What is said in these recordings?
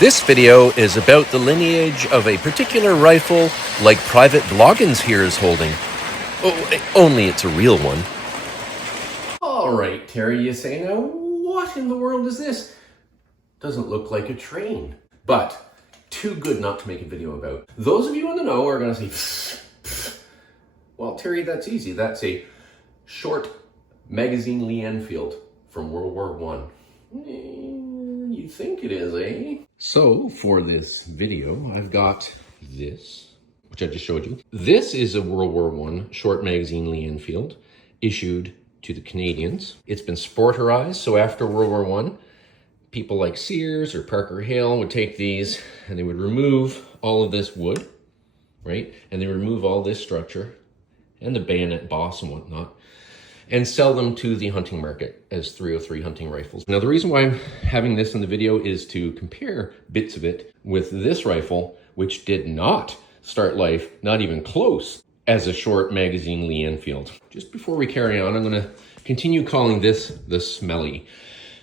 This video is about the lineage of a particular rifle like Private Bloggins here is holding. Oh, only it's a real one. Alright, Terry, you say, now what in the world is this? Doesn't look like a train, but too good not to make a video about. Those of you in the know are going to say, well, Terry, that's easy. That's a short magazine Lee Enfield from World War I. You think it is, eh? So, for this video, I've got this, which I just showed you. This is a World War I short magazine Lee Enfield, issued to the Canadians. It's been sporterized, so after World War I, people like Sears or Parker Hale would take these and they would remove all of this wood, right? And they would remove all this structure and the bayonet boss and whatnot, and sell them to the hunting market as .303 hunting rifles. Now, the reason why I'm having this in the video is to compare bits of it with this rifle, which did not start life, not even close, as a short magazine Lee Enfield. Just before we carry on, I'm gonna continue calling this the Smle,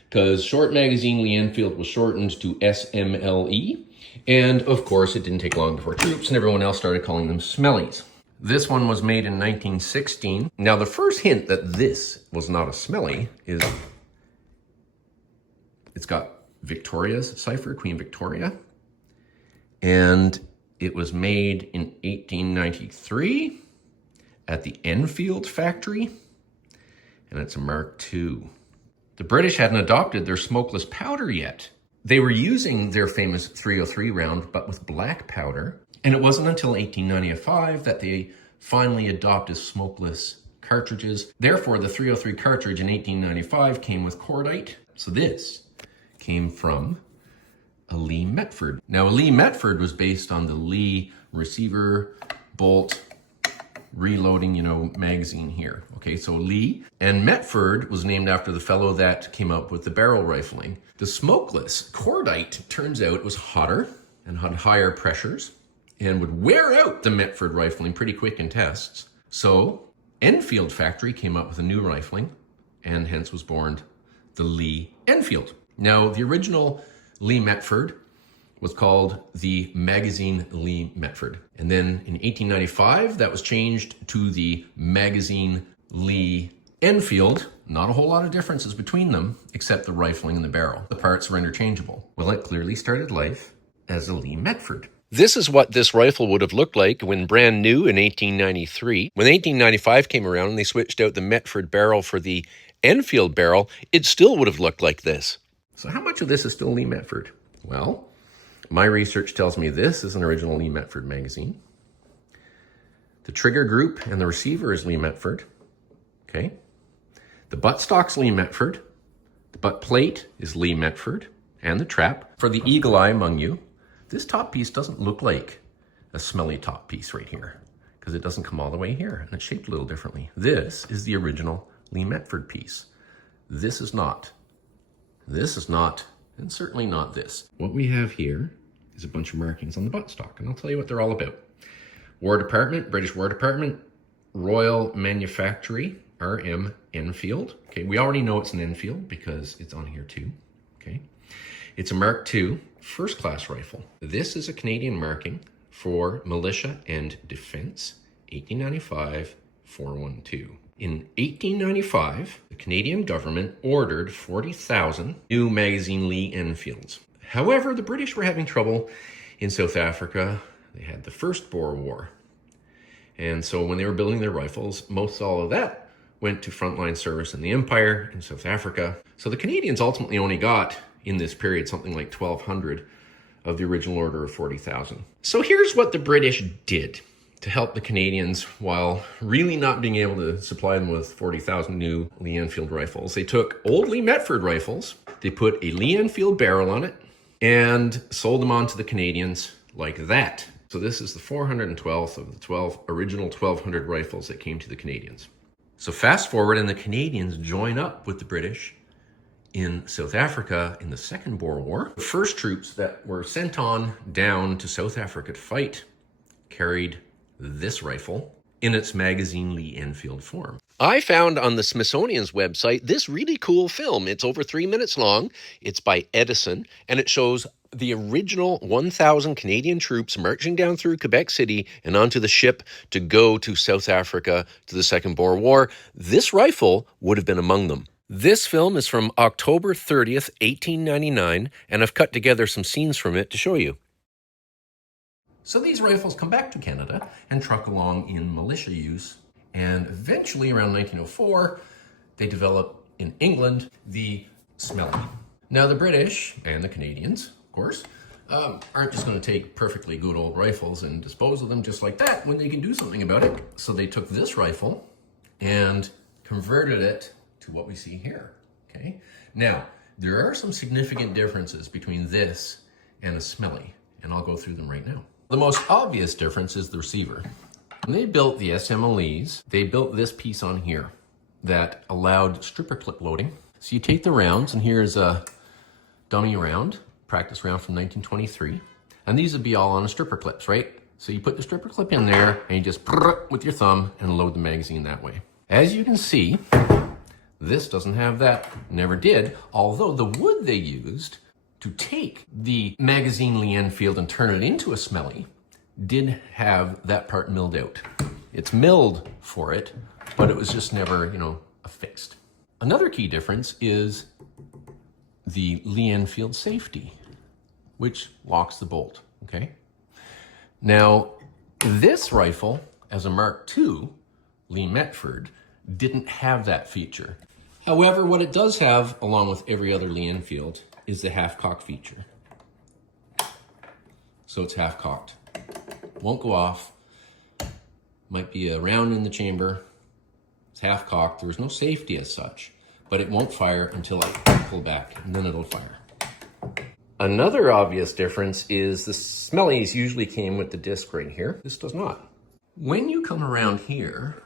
because short magazine Lee Enfield was shortened to SMLE, and of course it didn't take long before troops and everyone else started calling them Smles. This one was made in 1916. Now, the first hint that this was not a Smle is it's got Victoria's cipher, Queen Victoria, and it was made in 1893 at the Enfield factory, and it's a Mark II. The British hadn't adopted their smokeless powder yet. They were using their famous .303 round, but with black powder. And it wasn't until 1895 that they finally adopted smokeless cartridges. Therefore, the .303 cartridge in 1895 came with cordite. So this came from a Lee Metford. Now, a Lee Metford was based on the Lee receiver, bolt, reloading, magazine here. Okay, so Lee and Metford was named after the fellow that came up with the barrel rifling. The smokeless cordite, turns out, was hotter and had higher pressures and would wear out the Metford rifling pretty quick in tests. So Enfield factory came up with a new rifling, and hence was born the Lee Enfield. Now, the original Lee Metford was called the Magazine Lee Metford. And then in 1895, that was changed to the Magazine Lee Enfield. Not a whole lot of differences between them, except the rifling and the barrel. The parts were interchangeable. Well, it clearly started life as a Lee Metford. This is what this rifle would have looked like when brand new in 1893. When 1895 came around and they switched out the Metford barrel for the Enfield barrel, it still would have looked like this. So how much of this is still Lee Metford? Well, my research tells me this is an original Lee Metford magazine. The trigger group and the receiver is Lee Metford. Okay. The buttstock's Lee Metford. The butt plate is Lee Metford. And the trap. For the eagle eye among you, this top piece doesn't look like a Smle top piece right here, because it doesn't come all the way here, and it's shaped a little differently. This is the original Lee Metford piece. This is not, and certainly not this. What we have here is a bunch of markings on the buttstock, and I'll tell you what they're all about. War Department, British War Department, Royal Manufactory, RM Enfield. Okay, we already know it's an Enfield because it's on here too. Okay, it's a Mark II first class rifle. This is a Canadian marking for militia and defense, 1895 412. In 1895, the Canadian government ordered 40,000 new magazine Lee Enfields. However, the British were having trouble in South Africa. They had the First Boer War. And so when they were building their rifles, most all of that went to frontline service in the Empire in South Africa. So the Canadians ultimately only got, in this period, something like 1,200 of the original order of 40,000. So here's what the British did to help the Canadians while really not being able to supply them with 40,000 new Lee Enfield rifles. They took old Lee Metford rifles, they put a Lee Enfield barrel on it, and sold them on to the Canadians like that. So this is the 412th of the original 1,200 rifles that came to the Canadians. So fast forward, and the Canadians join up with the British in South Africa in the Second Boer War. The first troops that were sent on down to South Africa to fight carried this rifle in its magazine Lee Enfield form. I found on the Smithsonian's website this really cool film. It's over 3 minutes long. It's by Edison, and it shows The original 1,000 Canadian troops marching down through Quebec City and onto the ship to go to South Africa to the Second Boer War, this rifle would have been among them. This film is from October 30th, 1899, and I've cut together some scenes from it to show you. So these rifles come back to Canada and truck along in militia use, and eventually around 1904, they develop in England the Smle. Now the British and the Canadians, of course, aren't just going to take perfectly good old rifles and dispose of them just like that when they can do something about it. So they took this rifle and converted it to what we see here, okay? Now, there are some significant differences between this and a Smle, and I'll go through them right now. The most obvious difference is the receiver. When they built the SMLEs, they built this piece on here that allowed stripper clip loading. So you take the rounds, and here's a dummy round, practice round from 1923, and these would be all on a stripper clips, right? So you put the stripper clip in there, and you just with your thumb and load the magazine that way. As you can see, this doesn't have that, never did, although the wood they used to take the magazine Lee Enfield and turn it into a Smle did have that part milled out. It's milled for it, but it was just never, affixed. Another key difference is the Lee Enfield safety, which locks the bolt, okay? Now, this rifle, as a Mark II, Lee Metford, didn't have that feature. However, what it does have, along with every other Lee Enfield, is the half-cock feature. So it's half-cocked. Won't go off. Might be a round in the chamber. It's half-cocked. There's no safety as such, but it won't fire until I pull back, and then it'll fire. Another obvious difference is the Smles usually came with the disc right here. This does not. When you come around here,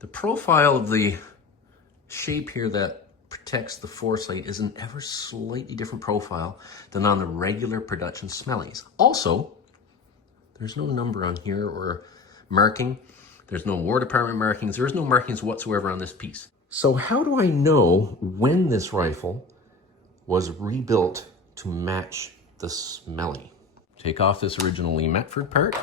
the profile of the shape here that protects the foresight is an ever slightly different profile than on the regular production Smles. Also, there's no number on here or marking. There's no War Department markings. There's no markings whatsoever on this piece. So how do I know when this rifle was rebuilt to match the Smle? Take off this original Lee Metford part.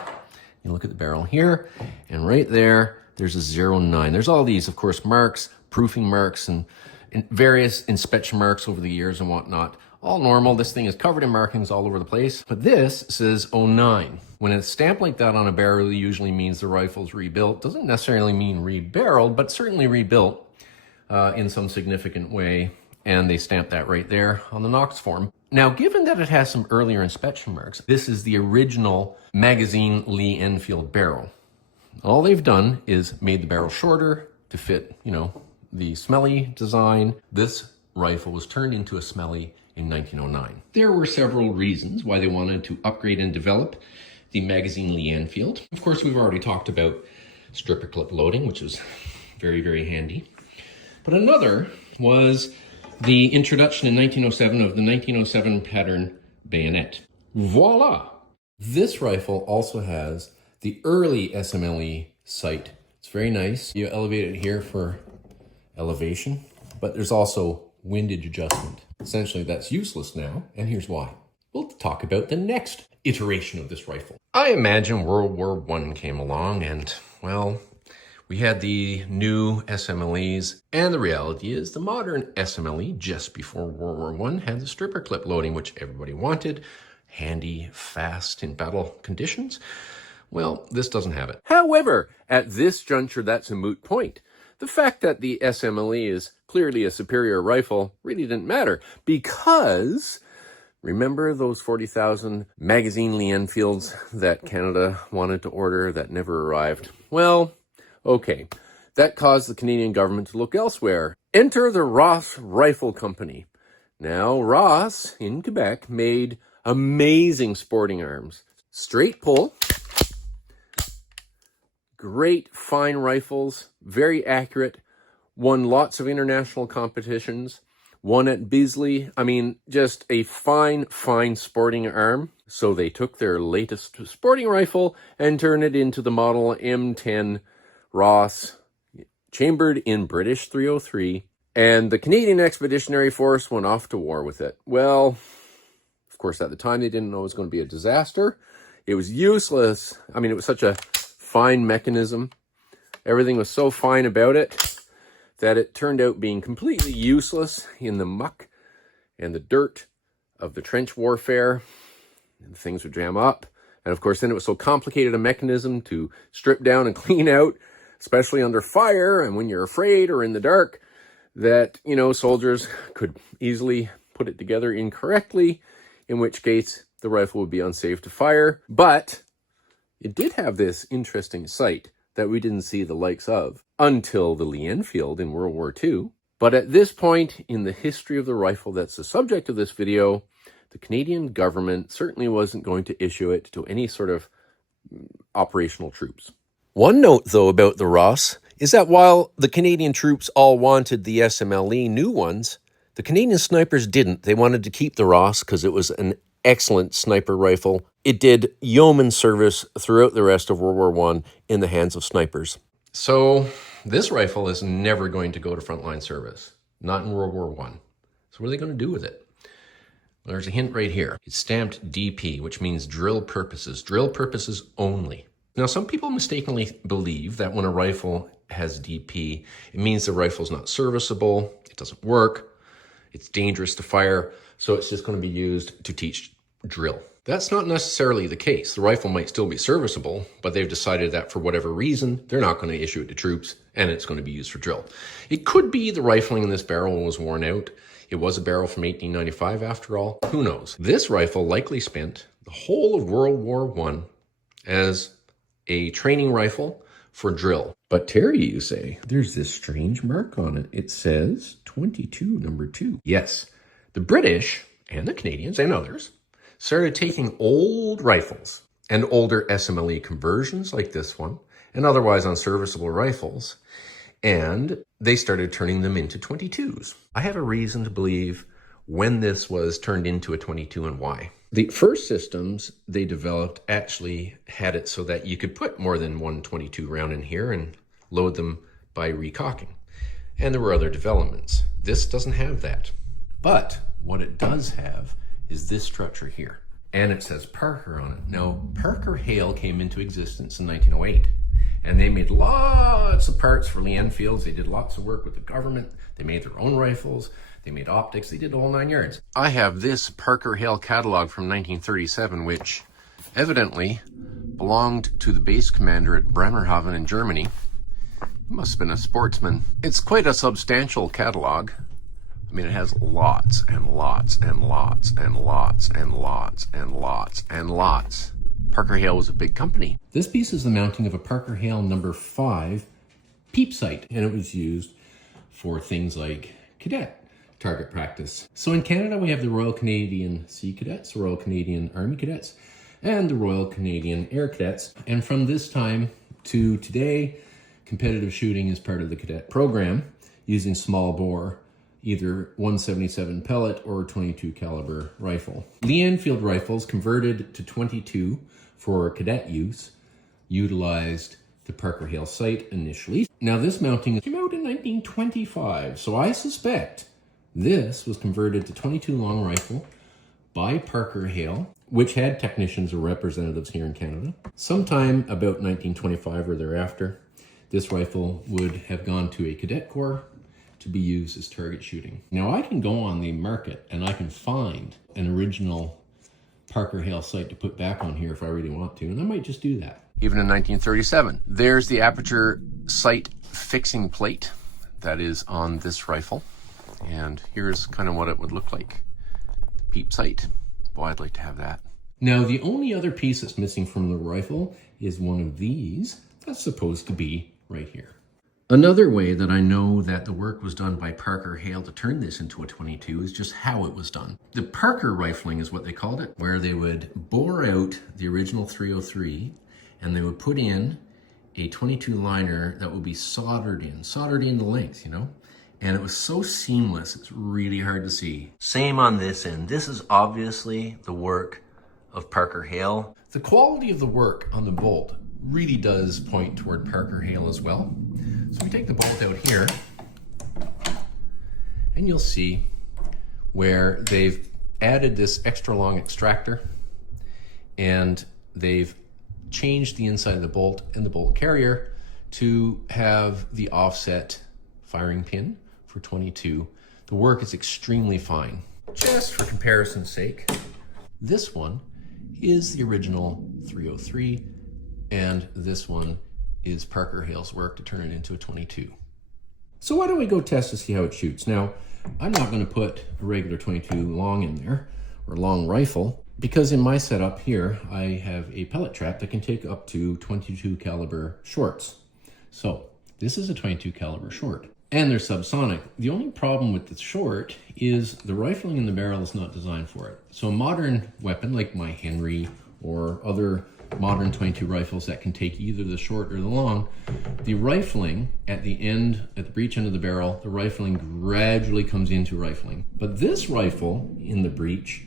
You look at the barrel here, and right there, there's a 09. There's all these, of course, marks, proofing marks, and various inspection marks over the years and whatnot. All normal. This thing is covered in markings all over the place. But this says 09. When it's stamped like that on a barrel, it usually means the rifle's rebuilt. Doesn't necessarily mean rebarreled, but certainly rebuilt in some significant way. And they stamp that right there on the Knox form. Now, given that it has some earlier inspection marks, this is the original magazine Lee Enfield barrel. All they've done is made the barrel shorter to fit, the Smle design. This rifle was turned into a Smle in 1909. There were several reasons why they wanted to upgrade and develop the magazine Lee Enfield. Of course, we've already talked about stripper clip loading, which was very, very handy. But another was the introduction in 1907 of the 1907 pattern bayonet. Voila! This rifle also has the early SMLE sight. It's very nice. You elevate it here for elevation, but there's also windage adjustment. Essentially, that's useless now, and here's why. We'll talk about the next iteration of this rifle. I imagine World War I came along, and, well, we had the new SMLEs, and the reality is the modern SMLE, just before World War I, had the stripper clip loading, which everybody wanted. Handy, fast in battle conditions. Well, this doesn't have it. However, at this juncture, that's a moot point. The fact that the SMLE is clearly a superior rifle really didn't matter, because remember those 40,000 magazine Lee Enfields that Canada wanted to order that never arrived? Well, okay, that caused the Canadian government to look elsewhere. Enter the Ross Rifle Company. Now, Ross in Quebec made amazing sporting arms. Straight pull, great fine rifles, very accurate, won lots of international competitions, won at Bisley. I mean, just a fine, fine sporting arm. So they took their latest sporting rifle and turned it into the model M10 Ross, chambered in British .303, and the Canadian Expeditionary Force went off to war with it. Well, course, at the time, they didn't know it was going to be a disaster. It was useless. I mean, it was such a fine mechanism. Everything was so fine about it that it turned out being completely useless in the muck and the dirt of the trench warfare. And things would jam up. And of course, then it was so complicated a mechanism to strip down and clean out, especially under fire and when you're afraid or in the dark, that, you know, soldiers could easily put it together incorrectly, in which case the rifle would be unsafe to fire. But it did have this interesting sight that we didn't see the likes of until the Lee Enfield in World War II. But at this point in the history of the rifle that's the subject of this video, the Canadian government certainly wasn't going to issue it to any sort of operational troops. One note, though, about the Ross is that while the Canadian troops all wanted the Smle new ones, the Canadian snipers didn't. They wanted to keep the Ross because it was an excellent sniper rifle. It did yeoman service throughout the rest of World War I in the hands of snipers. So this rifle is never going to go to frontline service, not in World War I. So what are they going to do with it? Well, there's a hint right here. It's stamped DP, which means drill purposes only. Now, some people mistakenly believe that when a rifle has DP, it means the rifle's not serviceable, it doesn't work, it's dangerous to fire, so it's just going to be used to teach drill. That's not necessarily the case. The rifle might still be serviceable, but they've decided that for whatever reason, they're not going to issue it to troops, and it's going to be used for drill. It could be the rifling in this barrel was worn out. It was a barrel from 1895 after all. Who knows? This rifle likely spent the whole of World War I as a training rifle for drill. But Terry, you say, there's this strange mark on it. It says 22, number 2. Yes, the British and the Canadians and others started taking old rifles and older Smle conversions like this one and otherwise unserviceable rifles, and they started turning them into 22s. I have a reason to believe when this was turned into a 22 and why. The first systems they developed actually had it so that you could put more than one 22 round in here and load them by recocking. And there were other developments. This doesn't have that. But what it does have is this structure here. And it says Parker on it. Now, Parker Hale came into existence in 1908. And they made lots of parts for Lee Enfields. They did lots of work with the government. They made their own rifles. They made optics. They did the whole 9 yards. I have this Parker Hale catalog from 1937, which evidently belonged to the base commander at Bremerhaven in Germany. He must have been a sportsman. It's quite a substantial catalog. I mean, it has lots and lots and lots and lots and lots and lots and lots. Parker Hale was a big company. This piece is the mounting of a Parker Hale number 5 peep sight, and it was used for things like cadet target practice. So in Canada, we have the Royal Canadian Sea Cadets, the Royal Canadian Army Cadets, and the Royal Canadian Air Cadets. And from this time to today, competitive shooting is part of the cadet program using small bore, either 177 pellet or 22 caliber rifle. Lee Enfield rifles converted to 22 for cadet use utilized the Parker Hale sight initially. Now this mounting came out in 1925, so I suspect this was converted to 22 long rifle by Parker Hale, which had technicians or representatives here in Canada. Sometime about 1925 or thereafter, this rifle would have gone to a cadet corps to be used as target shooting. Now I can go on the market and I can find an original Parker Hale sight to put back on here if I really want to, and I might just do that. Even in 1937. There's the aperture sight fixing plate that is on this rifle. And here's kind of what it would look like. Peep sight. Boy, I'd like to have that. Now, the only other piece that's missing from the rifle is one of these. That's supposed to be right here. Another way that I know that the work was done by Parker Hale to turn this into a 22 is just how it was done. The Parker rifling is what they called it, where they would bore out the original 303 and they would put in a 22 liner that would be soldered in the length, you know? And it was so seamless, it's really hard to see. Same on this end. This is obviously the work of Parker Hale. The quality of the work on the bolt really does point toward Parker Hale as well. So we take the bolt out here, and you'll see where they've added this extra long extractor, and they've changed the inside of the bolt and the bolt carrier to have the offset firing pin for 22. The work is extremely fine. Just for comparison's sake, this one is the original 303, and this one is Parker Hale's work to turn it into a 22. So why don't we go test to see how it shoots? Now, I'm not going to put a regular 22 long in there, or long rifle, because in my setup here, I have a pellet trap that can take up to 22 caliber shorts. So this is a 22 caliber short, and they're subsonic. The only problem with the short is the rifling in the barrel is not designed for it. So a modern weapon like my Henry or other modern 22 rifles that can take either the short or the long, the rifling at the end, at the breech end of the barrel, the rifling gradually comes into rifling. But this rifle in the breech,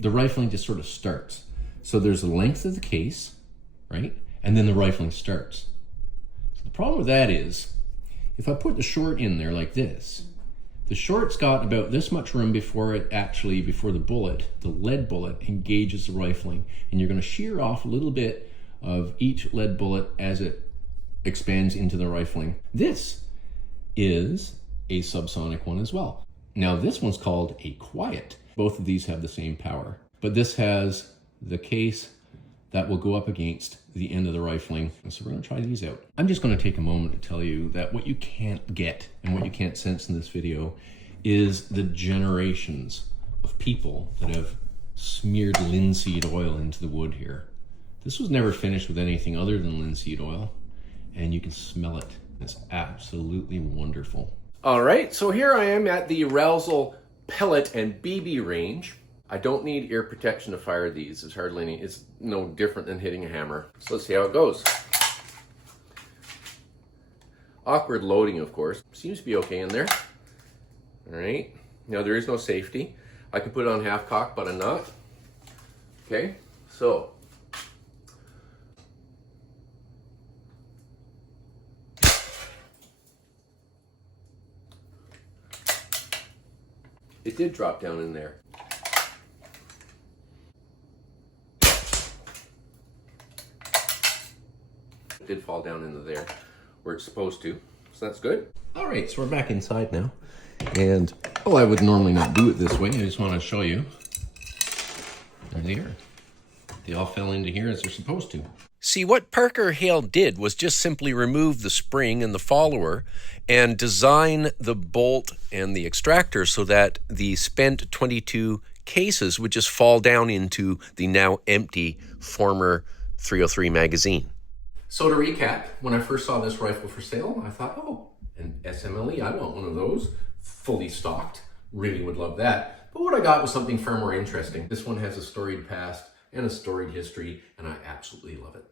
the rifling just sort of starts. So there's the length of the case, right? And then the rifling starts. So the problem with that is, if I put the short in there like this, the short's got about this much room before the bullet, the lead bullet, engages the rifling. And you're going to shear off a little bit of each lead bullet as it expands into the rifling. This is a subsonic one as well. Now this one's called a quiet. Both of these have the same power, but this has the case that will go up against the end of the rifling. And so we're going to try these out. I'm just going to take a moment to tell you that what you can't get and what you can't sense in this video is the generations of people that have smeared linseed oil into the wood here. This was never finished with anything other than linseed oil, and you can smell it. It's absolutely wonderful. All right, so here I am at the Rousel pellet and BB range. I don't need ear protection to fire these. It's no different than hitting a hammer. So let's see how it goes. Awkward loading, of course. Seems to be okay in there. All right, now there is no safety. I could put it on half cock, but I'm not. Okay, so. It did drop down in there. It did fall down into there where it's supposed to, so that's good. All right, so we're back inside now. And, I would normally not do it this way. I just want to show you. There they are. They all fell into here as they're supposed to. See, what Parker Hale did was just simply remove the spring and the follower and design the bolt and the extractor so that the spent 22 cases would just fall down into the now empty former 303 magazine. So to recap, when I first saw this rifle for sale, I thought, an Smle, I want one of those, fully stocked. Really would love that. But what I got was something far more interesting. This one has a storied past and a storied history, and I absolutely love it.